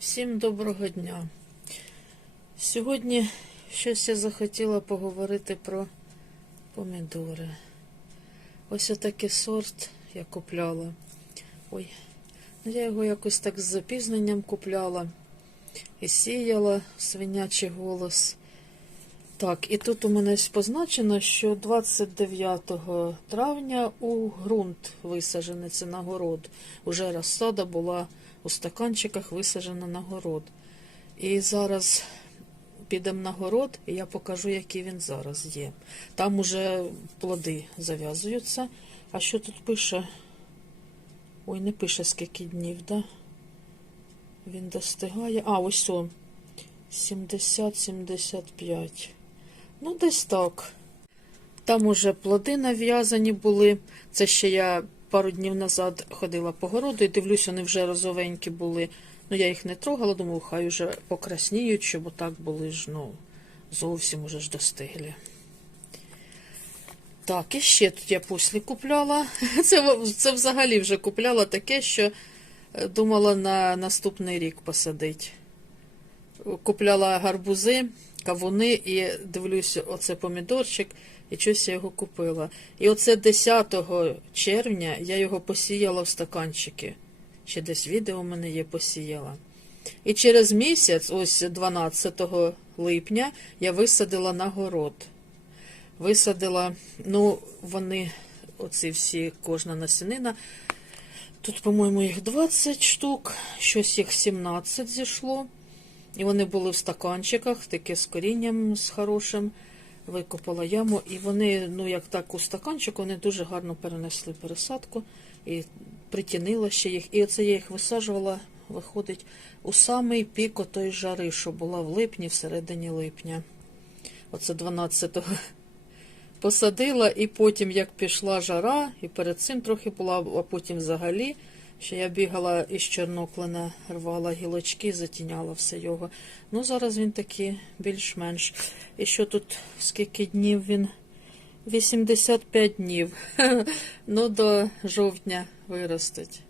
Всім доброго дня. Сьогодні щось я захотіла поговорити про помідори. Ось отакий сорт я купляла. Ой, ну я його якось так з запізненням купляла і сіяла свинячий голос. Так, і тут у мене позначено, що 29 травня у ґрунт висаджений це на город. Уже розсада була у стаканчиках висаджена на город. І зараз підемо на город, і я покажу, який він зараз є. Там уже плоди зав'язуються. А що тут пише? Ой, не пише скільки днів, да? Він достигає. А, ось о. 70-75. Ну, десь так. Там уже плоди нав'язані були. Це ще я пару днів назад ходила по городу і дивлюсь, вони вже розовенькі були. Ну, я їх не трогала, думаю, хай уже покрасніють, щоб отак були ж, ну, зовсім уже ж достиглі. Так, і ще тут я пуслі купляла. Це, це взагалі вже купляла таке, що е, думала на наступний рік посадити. Купляла гарбузи, кавуни і дивлюся, оце помідорчик, і щось я його купила. І оце 10 червня я його посіяла в стаканчики. Ще десь відео у мене є посіяла. І через місяць, ось 12 липня, я висадила на город. Висадила, ну, вони, оці всі, кожна насінина. Тут, по-моєму, їх 20 штук, щось їх 17 зійшло. І вони були в стаканчиках, таке з корінням з хорошим. Викопала яму, і вони, ну як так у стаканчик, вони дуже гарно перенесли пересадку і притінила ще їх. І оце я їх висаджувала, виходить, у самий пік отої жари, що була в липні, в середині липня. Оце 12-го посадила, і потім, як пішла жара, і перед цим трохи була, а потім взагалі. Що я бігала із Чорноклина, рвала гілочки, затіняла все його. Ну, зараз він такий більш-менш. І що тут, скільки днів він? 85 днів. Ну, до жовтня виростуть.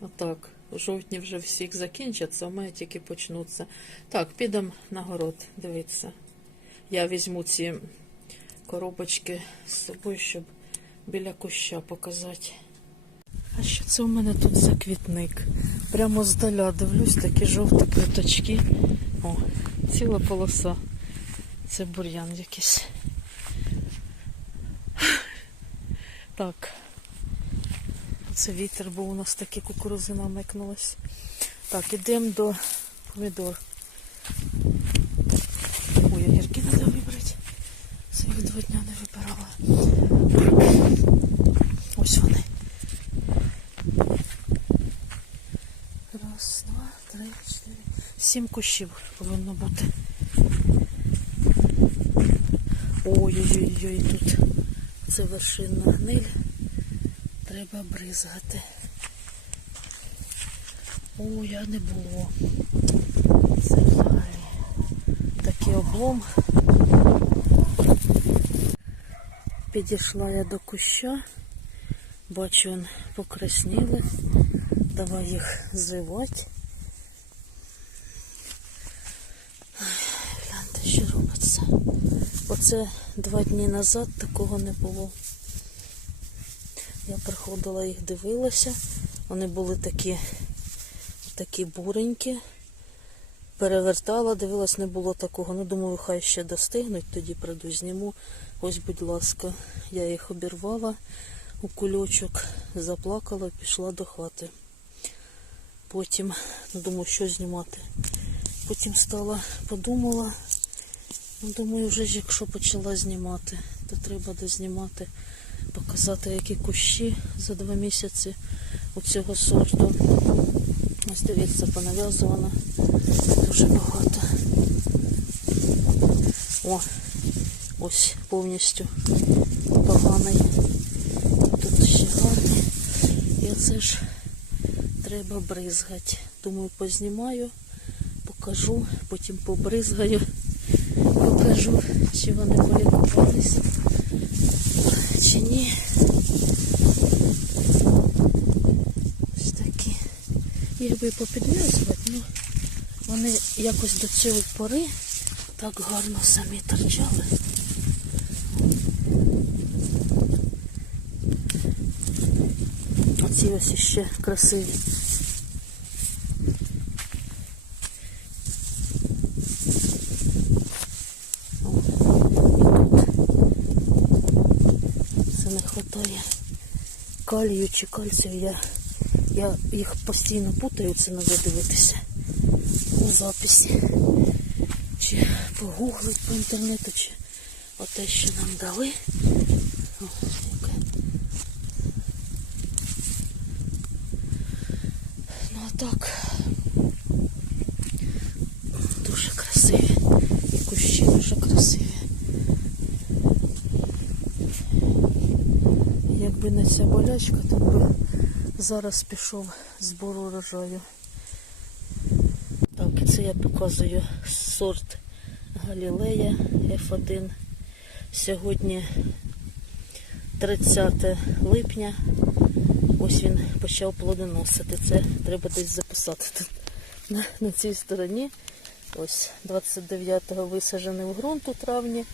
Отак. У жовтні вже всіх закінчаться, а мене тільки почнуться. Так, підемо на город дивитися. Я візьму ці коробочки з собою, щоб біля куща показати. А що це у мене тут за квітник? Прямо здаля дивлюсь, такі жовті квіточки. О, ціла полоса. Це бур'ян якийсь. Так. Це вітер, бо у нас такі кукурузи намикнулись. Так, ідемо до помідор. Ой, огірки треба вибрати. Це їх два дня не вибирала. Ось вони. Сім кущів повинно бути. Ой-ой-ой, тут це вершинна гниль. Треба бризгати. Ой, а не було. Це взагалі такий облом. Підійшла я до куща, бачу, він покрасніли. Давай їх зривати. Гляньте, робиться. Оце два дні назад такого не було. Я приходила їх дивилася. Вони були такі, такі буренькі. Перевертала, дивилась, не було такого. Ну, думаю, хай ще достигнуть, тоді прийду, зніму. Ось, будь ласка, я їх обірвала у кульочок, заплакала, пішла до хати. Потім, ну, думаю, що знімати. Потім стала, подумала, ну, думаю, вже якщо почала знімати, то треба дознімати, показати, які кущі за два місяці у цього сорту. Ось дивіться, понав'язувано дуже багато. О, ось повністю поганий. Тут ще гарний. І оце ж треба бризгати. Думаю, познімаю, покажу, потім побризгаю, покажу, чи вони полікувались, чи ні. Ось такі. Їх би попідв'язувати, ну вони якось до цієї пори так гарно самі торчали. Оці ось іще красиві. О, і тут це не вистачає калію чи кальцію. Я, я їх постійно путаю, це треба дивитися у записі. Чи погуглить по інтернету, чи оте, що нам дали. Ну а так. Дуже красиві. І кущі дуже красиві. Якби не ця болячка, то би зараз пішов збор урожаю. Так, це я показую сорт Галілея F1. Сьогодні 30 липня. Ось він почав плодоносити. Це треба десь записати тут на, на цій стороні. Ось 29-го висаджений в ґрунт у травні.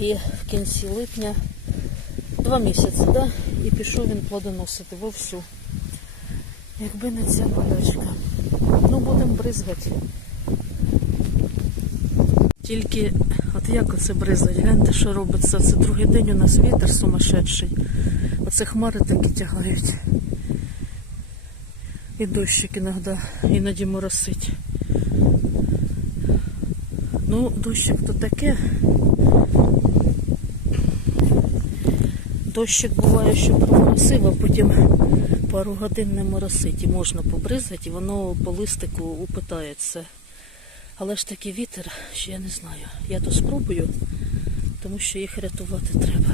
І в кінці липня два місяці, да? і пішов він плодоносити вовсю. Якби не ця болячка. Ну, будемо бризгати. Тільки, от як оце бризгать, гляньте, що робиться. Це другий день у нас вітер сумасшедший. Оце хмари такі тягають. І дощик іноді, іноді моросить. Ну, дощик то таке. Дощик буває, що проморосив, а потім пару годин не моросить і можна побризгати, і воно по листику упитається. Але ж такий вітер, що я не знаю. Я то спробую, тому що їх рятувати треба.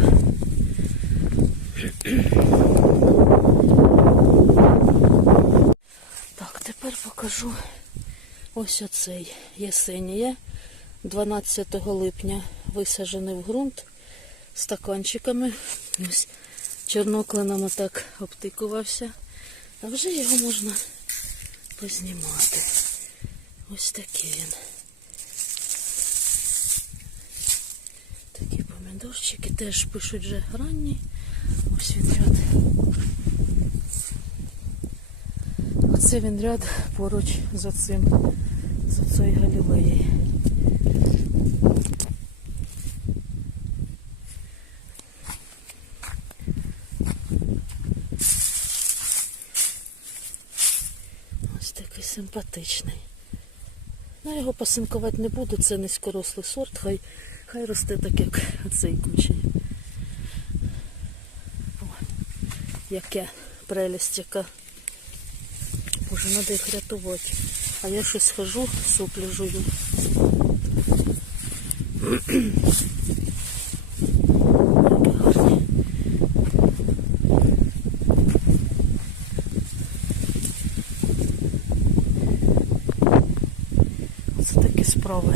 Так, тепер покажу ось оцей Єсенія. 12 липня висаджений в ґрунт стаканчиками. Ось чорноклином так обтикувався. А вже його можна познімати. Ось такий він. Такі помідорчики теж пишуть вже ранні. Ось він ряд. Оце він ряд поруч за цим, за цією галілеєю. Ось такий симпатичний. Ну, його пасинкувати не буду, це низькорослий сорт, хай, хай росте так, як цей кучий. О, яке прелість, яка. Боже, треба їх рятувати. А я щось хожу, соплі жую. Такі справи.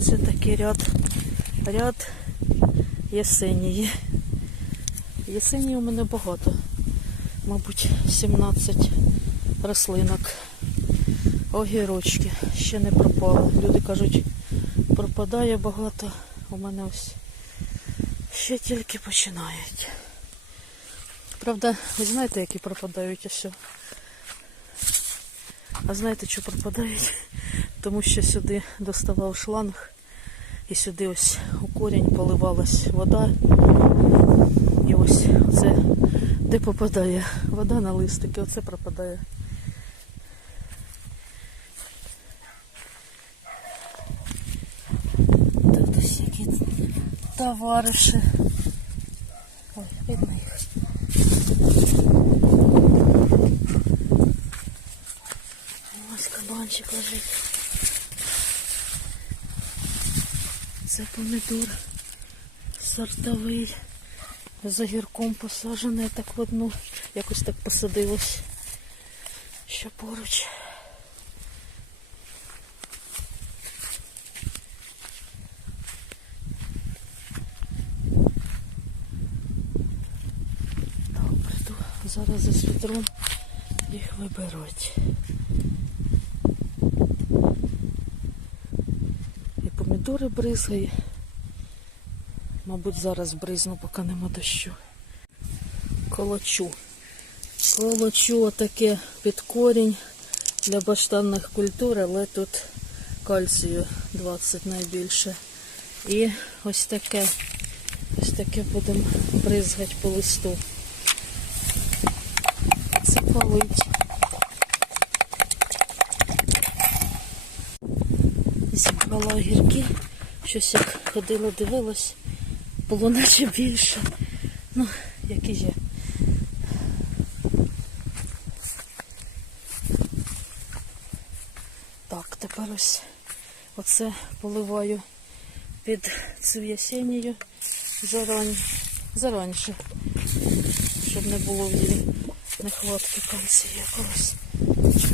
Це такий ряд, ряд Єсенії. Єсенії у мене багато. Мабуть, 17 рослинок. Огірочки ще не пропали. Люди кажуть, пропадає багато. У мене ось ще тільки починають. Правда, ви знаєте, які пропадають ось. А знаєте, що пропадають? Тому що сюди доставав шланг і сюди ось у корінь поливалась вода. І ось це де попадає вода на листики, оце пропадає. Тут ось які товариші. Ой, видно Ось лежить. Це помідор сортовий. За гірком посаджений так в одну. Якось так посадилось. Що поруч. Зараз за світром їх виберуть. І помідори бризгає. Мабуть, зараз бризну, поки нема дощу. Колочу. Колочу отаке під корінь для баштанних культур, але тут кальцію 20 найбільше. І ось таке, ось таке будемо бризгати по листу. Це палить. Зібрала огірки. Щось як ходила, дивилась, було наче більше. Ну, які є. Так, тепер ось оце поливаю під цю ясенію зарань, заранше, щоб не було в ній нехватки кальцію якогось чи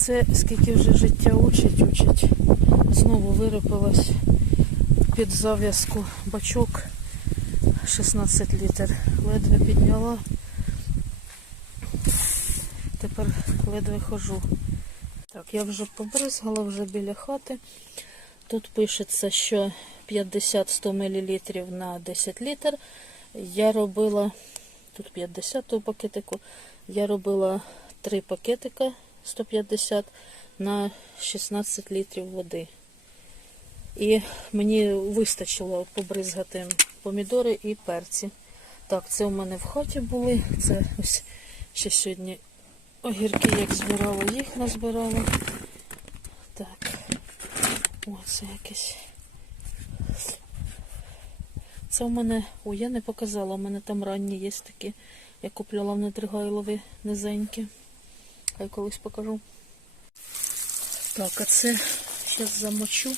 Оце скільки вже життя учить, учить. Знову вирипилась під зав'язку бачок 16 літр. Ледве підняла. Тепер ледве хожу. Так, я вже побризгала вже біля хати. Тут пишеться, що 50-100 мл на 10 літр. Я робила, тут 50 у пакетику, я робила 3 пакетика 150 на 16 літрів води. І мені вистачило побризгати помідори і перці. Так, це у мене в хаті були. Це ось ще сьогодні огірки, як збирала, їх назбирала. Так, о, це якесь. Це у мене, ой, я не показала, у мене там ранні є такі. Я купляла в Недригайлові низенькі. Хай колись покажу. Так, а це зараз замочу.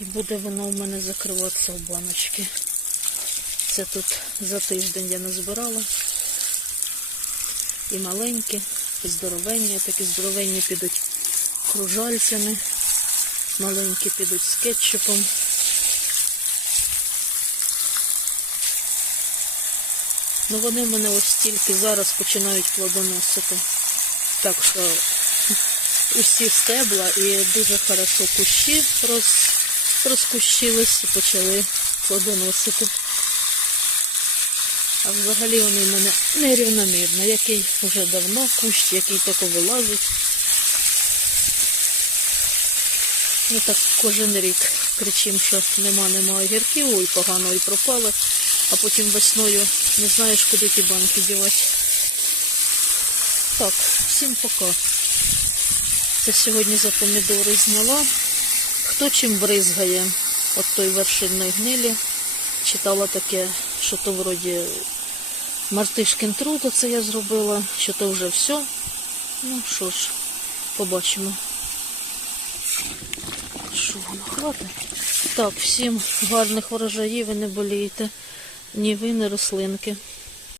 І буде воно у мене закриватися в баночки. Це тут за тиждень я назбирала. І маленькі, і здоровенні, такі здоровенні підуть кружальцями, маленькі підуть з кетчупом. Ну вони в мене ось тільки зараз починають плодоносити. Так що усі стебла і дуже хорошо кущі роз, розкущились і почали плодоносити. А взагалі вони в мене нерівномірно. Який вже давно кущ, який тільки вилазить. Ну так кожен рік кричимо, що нема, нема огірків, ой, погано і пропали, а потім весною не знаєш, куди ті банки дівати. Так, всім пока. Це сьогодні за помідори зняла. Хто чим бризгає от той вершинної гнилі. Читала таке, що то вроді Мартишкин труд, оце я зробила, що то вже все. Ну що ж, побачимо. Що воно хватить? Так, всім гарних врожаїв і не болійте. Ні ви, ні рослинки.